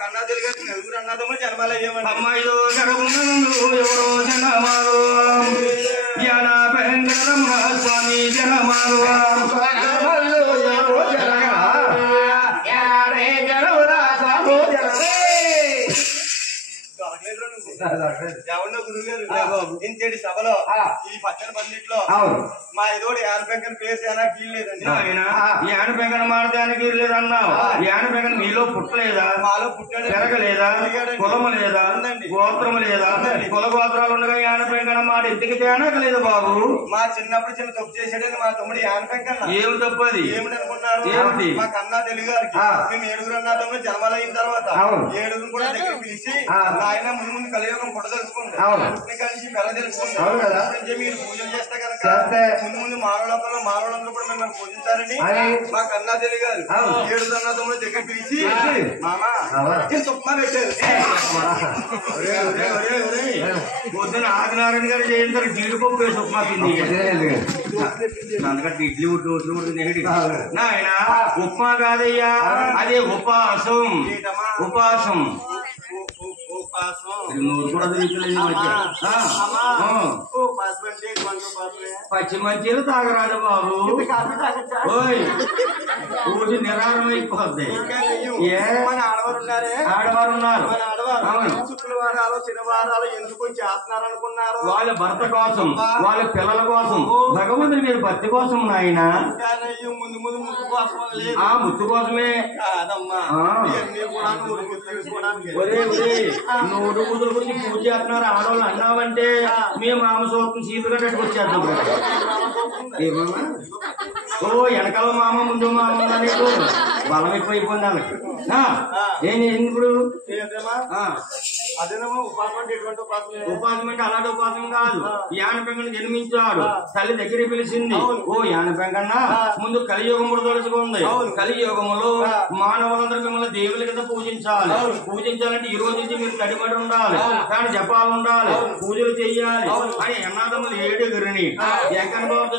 కన్నా తెలియదు నలుగురు అన్నదమ్మ జన్మాలు అయ్యేమండి అమ్మాయిలో గర్భమునందు ఎవరో జనమాలు జ్ఞాన భయంకరమ్మ స్వామి జనమాలు ఎవరినో గురువు గారు ఇంతేటి సభలో ఈ పచ్చని పందిట్లో మా ఎదోడు యానపెంకన పేరు చాలా గీయలేదండి. యాన పెంకన మారడానికి లేదన్నావు. యాన పెంకన మీలో పుట్టలేదా? మాలో పుట్టాడు. పెరగలేదా? కులము లేదా? గోత్రము లేదా? కుల గోత్రాలు ఉండగా యాన పెంకన మాట ఇంటికి తేనకలేదు బాబు. మా చిన్నప్పుడు చిన్న తప్పు చేసాడని మా తమ్ముడు యానపెంకన్న. ఏమి తప్పది? ఏమిటి అనుకున్నారు? ఏమిటి? మా కన్నా తెలుగు గారికి మేము 7 అన్నదమ్ములు జన్మాలు అయిన తర్వాత 7 కూడా దగ్గర పిలిచి ఆయన ముందు ముందు కలియుగం పుట్ట తెలుసుకుంది. పుట్టిన కలిసి మెల తెలుసుకుంది. మీరు పూజలు చేస్తే కనుక ముందు ముందు మానవులందరూ కూడా మిమ్మల్ని పూజించారని మా కన్నా తెలుగు గారు 7 అన్నదమ్ముల దగ్గర పిలిచి మామా తుప్మా పెట్టారు. పొద్దున ఆదినారాయణ గారు చేయించారు జీడిపప్పు వేసి ఉప్మా తింది. అందుకంటే ఇడ్లీ ఉడ్డు నాయన ఉప్మా కాదయ్యా, అదే ఉపాసం. ఉపాసం నూరు కూడా పచ్చి మంచిలు తాగరాదు బాబు. రోజు నిరారం అయిపోద్ది. ఆడవారు ఉన్నారు. శుక్రవారాలు శనివారాలు ఎందుకు చేస్తున్నారు అనుకున్నారు? వాళ్ళ భర్త కోసం, వాళ్ళ పిల్లల కోసం, భగవంతుని మీరు భక్తి కోసం నాయన. ముందు ముందు ముక్కు కోసం ఆ ముత్తు కోసమే. నూరు ముదురు గురించి పూజ చేస్తున్నారు ఆడవాళ్ళు అన్నావంటే మేము మామసూత్రం సీపుగా వచ్చేద్దాం. ఓ వెనకాల మామ ముందు మామ నీకు బలం ఎక్కువైపోయింది వాళ్ళకి. ఏం చేసింది ఇప్పుడు? ఉపాసం అంటే అలాంటి ఉపాసం కాదు. యానపెంకన్న జన్మించాడు, తల్లి దగ్గర పిలిచింది. ఓ యానపెంకన్న ముందు కలియుగముడు తలుచుకుంది. కలియుగములో మానవులందరూ మిమ్మల్ని దేవుల కింద పూజించాలి. పూజించాలంటే ఈ రోజు నుంచి మీరు తడిమడి ఉండాలి, కానీ జపాలు ఉండాలి, పూజలు చెయ్యాలి అని అన్నాదమ్ములు 7 వెంకన్న బాబుతో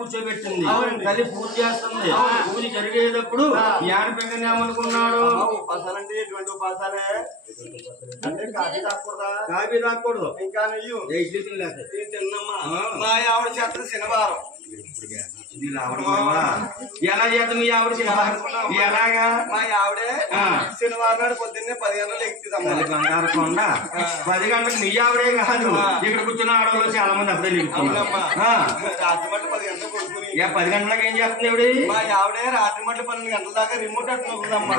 కూర్చోబెట్టింది. తల్లి పూజ చేస్తుంది. పూజ జరిగేటప్పుడు యానపెంకన్న ఏమనుకున్నాడు? ఉపాసాలంటే ఎటువంటి ఉపాసాలే అంటే కాఫీ తాకూడదు, ఇంకా నెయ్యి ఇడ్లీ తిన్నమ్మా. మా ఆవిడ చేస్తుంది శనివారం. ఎలా చేద్దాం మీ ఆవిడ ఎలాగా? మా ఆవిడే శనివారం నాడు పొద్దున్నే 10 గంటలకు ఎక్కుతుందమ్మా. బంగారు కొండ 10 గంటలకు మీ ఆవిడే కాదు, ఇక్కడ కూర్చున్న ఆడవాళ్ళు చాలా మంది అప్పుడే లేపుతున్నామ్మా. రాత్రి మట్ల 10 గంటలకు కొడుకుని 10 గంటలకు ఏం చేస్తుంది ఆవిడ? మా ఆవిడే రాత్రి మట్ల 12 గంటల దాకా రిమోట్ అట్టు నొక్కుదమ్మా.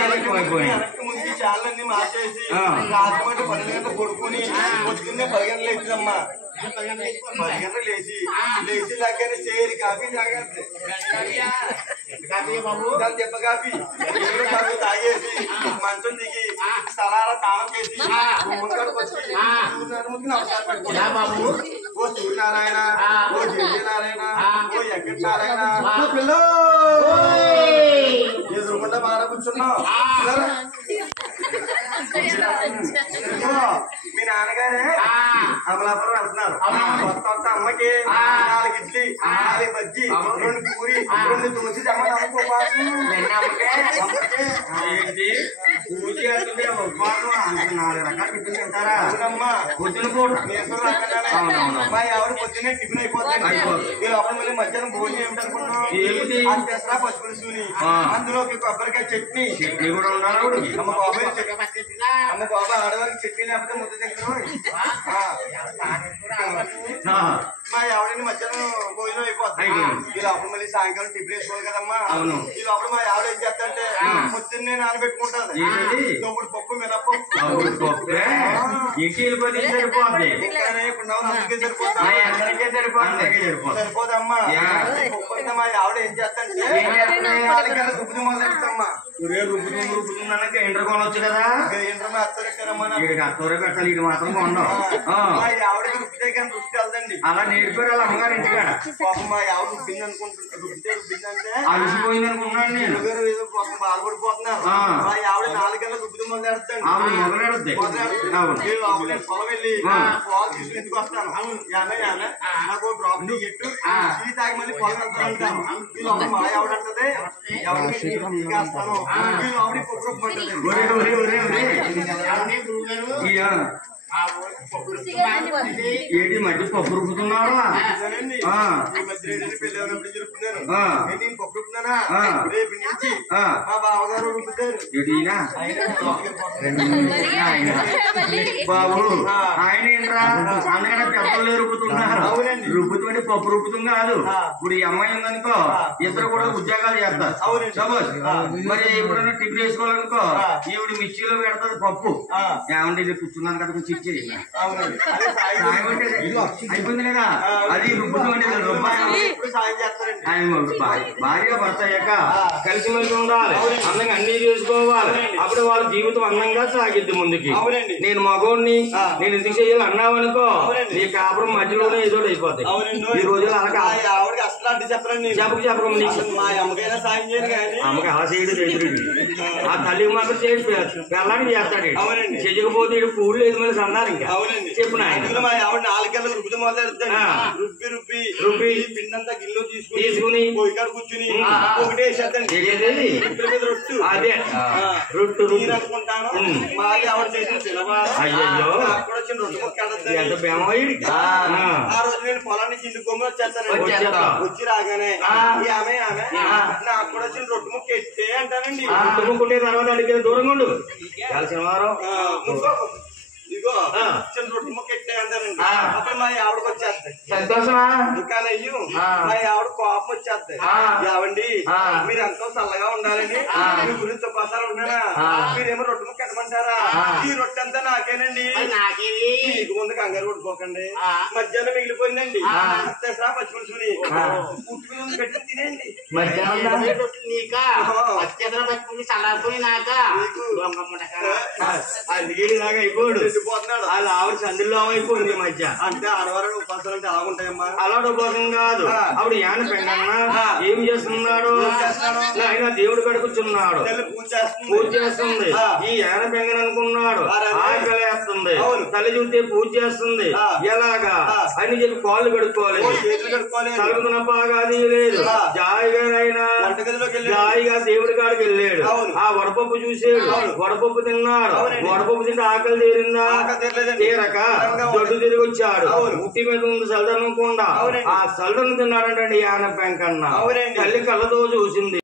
వెనక్కి ముందు చాలన్నీ మార్చేసి రాత్రి మట్ల 12 గంటలకు కొడుకుని పొద్దున్నే 10 గంటలు ఎక్కుతుందమ్మా. 10 గంటలకు లేచి లాగానే చేరి కాఫీ తాగేది. దాని దెబ్బ కాఫీ తాగేసి మంచం దిగి స్థలాల తాళం చేసి ముందుకు వచ్చి సూర్యనారాయణకి నమస్కారం పెట్టుకున్నా బాబు. ఓ సూర్యనారాయణ, ఓ జయనారాయణ, ఓ వెంకటనారాయణ పిల్ల ఎదురుకుండా బాగా కూర్చున్నావు. మీ నాన్నగారే అమలాపురం వెళ్తున్నారు. కొత్త అమ్మకి 4 ఇడ్లీ, 4 బజ్జీ, 2 పూరి, 2 దోశ ఏంటి పూజ చేస్తుంటే ఉపాసం 4 రకాల టిఫిన్ తింటారా? పొద్దున పూట మా ఆవిడ పొద్దున్నే టిఫిన్ అయిపోతుంది. అప్పుడు మళ్ళీ మధ్యాహ్నం భోజనం ఏమిటనుకున్నాం? ఏమిటి? దసరా పచ్చిపులుసుని అందులోకి కొబ్బరికాయ చట్నీ కూడా ఉండాలి. అమ్మ బాబాయ్ ఆడవారికి చట్నీ లేకపోతే ముద్ద తింటారు. మా ఆవిడని మధ్యాహ్నం భోజనం అయిపోతుంది. ఈ లోపల మళ్ళీ సాయంకాలం టిఫిన్ వేసుకోవాలి కదమ్మా. ఈ లోపల మా ఆవిడ ఏం చేస్తంటే పొద్దున్నే నానబెట్టుకుంటారు తొమ్మిది పప్పు మినపప్పు. ఇంటికి వెళ్ళిపోతే సరిపోద్ది, సరిపోదమ్మా. పప్పు అయితే మా ఆవిడ ఏం చేస్తంటే రుబ్బుది మొదలెట్టమ్మా. రుబ్బుతుందనక ఎండ్ర కొనవచ్చు కదా. ఎండ్రమా అత్తరెట్టారమ్మా. అత్తూరే పెట్టాలి, ఇటు మాత్రం కొండం. ఆవిడకి రుబ్బితే కానీ రుబ్బి వెళ్దండి. అలా నేర్పారు వాళ్ళ అమ్మగారు ఇంటికాడ. పాపం మా ఆవిడ రుబ్బింది అనుకుంటుంటే రుబ్బిందంటే అలసిపోయింది అనుకుంటున్నాను నేను. ఏదో పాపం బాధపడిపోతున్నారు. మా ఆవిడ 4 గంటలకు రుబ్బుతూ మొదలెడతాను మొదలెడద్ది పొలం వెళ్ళి పాలు తీసుకుని ఎందుకు వస్తాను నాకు డ్రాప్ టికెట్ టీ తాగి మళ్ళీ పొలం వెళ్తాను వీళ్ళు మా ఎవడంటది ఎవరికి వస్తాను వీళ్ళు ఆవిడ ఏడి మధ్య పప్పు రుబ్బుతున్నాడు నేను పప్పు రుబ్బుతున్నానా రేపు నుంచి మా బావగారు రుబ్బుతారు బాబు ఆయన ఏంట్రా అందుకనే పెద్దలు రుబ్బుతున్నారు రుబ్బుతుంటే పప్పు రుబ్బుతుంది కాదు ఇప్పుడు ఈ అమ్మాయి ఉందనుకో ఇద్దరు కూడా ఉద్యోగాలు చేస్తారు సపోజ్ మరి ఎప్పుడైనా టిఫిన్ వేసుకోవాలనుకో ఈవిడ మిర్చిలో పెడతాది పప్పు ఏమంటే ఇది కూర్చున్నాను కదా కొంచెం ఇచ్చేది అయిపోయింది కదా అది రుబ్బుతూ భార్య భర్త అయ్యాక కలిసిమెలిసి ఉండాలి అందంగా అన్ని చేసుకోవాలి అప్పుడు వాళ్ళ జీవితం అందంగా సాగిద్ది ముందుకి నేను మగోడిని నేను ఎందుకు చెయ్యాలి అన్నావనుకో నీ కాపురం మధ్యలోనే ఏదో అయిపోతాయి ఈ రోజులు అలా ఆవిడకి అసలు అడ్డు చెప్పరండి చెప్పక మా అమ్మకైనా సాయం చేయను కానీ అమ్మకి అలా చేయడు రైతుడు ఆ తల్లి మాత్రం చేసి వెళ్ళడానికి చేస్తాడు చెయ్యకపోతే ఇటు పూలు లేదు మళ్ళీ అన్నారు ఇంకా చెప్పిన ఆయన మా ఆవిడ 4 గంటలకు రుబ్బుతూ మొదలెడతాను రుబ్బి పిండంతా గిన్నెలో తీసుకుని పొయ్యికాడ కూర్చుని ఒకటే రొట్టు అదే రొట్టు నేను అనుకుంటాను మా ఆవిడ చేసిన సిలబా అక్కడ వచ్చిన రొట్టు ముక్క ఆ రోజు నేను పొలాన్ని నుంచి ఇంటికి కొమ్మ వచ్చేస్తాను వచ్చి రాగానే ఆమె నాకు కూడా వచ్చిన రొట్టు ముక్క ఎత్తే అంటానండి రొట్టు ముక్కుంటే తర్వాత అడిగిన దూరంగా ఉండు శనివారం ఇదిగో రొట్టు ముక్క ఎత్తే అంటానండి అప్పుడు మా ఆవిడకి వచ్చేస్తాయి సంతోషమా ఇంకా నయ్యం మా ఆవిడ కోపం వచ్చేస్తాయి ఏవండి మీరు ఎంతో చల్లగా ఉండాలని మీ గురించి ఉపవాసాలు ఉన్నారా మీరేమో రొట్టు ముక్క ఎట్టమంటారా ఈ రొట్టె అంతా నాకేనండి మీకు ముందు కంగారు కొట్టుకోకండి మధ్యాహ్నం మిగిలిపోయిందండి తెసరా పచ్చిపులుసుని ఉట్టు మీద పెట్టి తినేయండి అందుకే ఇలాగా అయిపోడు వాళ్ళ ఆవిడ సందుల్లో అయిపోయింది ఈ మధ్య అంటే ఆడవారు ఉపాసాలు అంటే అలా ఉంటాయమ్మా అలాంటి ఉపాసం కాదు అప్పుడు యాన పెంగన్న ఏం చేస్తున్నాడు ఆయన దేవుడు కడుకుచున్నాడు పూజ చేస్తుంది ఈ యాన పెంగన్ అనుకున్నాడు ఆకలి వేస్తుంది తల్లి చూస్తే పూజ చేస్తుంది ఎలాగా అని చెప్పి కాళ్ళు కడుక్కోవాలి తలుపున బాగా లేదు జాయిగా దేవుడి కాడికి వెళ్ళాడు ఆ వడపప్పు చూసాడు వడపప్పు తిన్నాడు వడపప్పు తింటే ఆకలి తీరిందా తీరక దొడ్డు తిరిగి వచ్చాడు ఉట్టి మీద ఉంది సల్దనం కుండా ఆ సల్దనం తిన్నాడంటే యాన పెంకన్న తల్లి కళ్ళతో చూసింది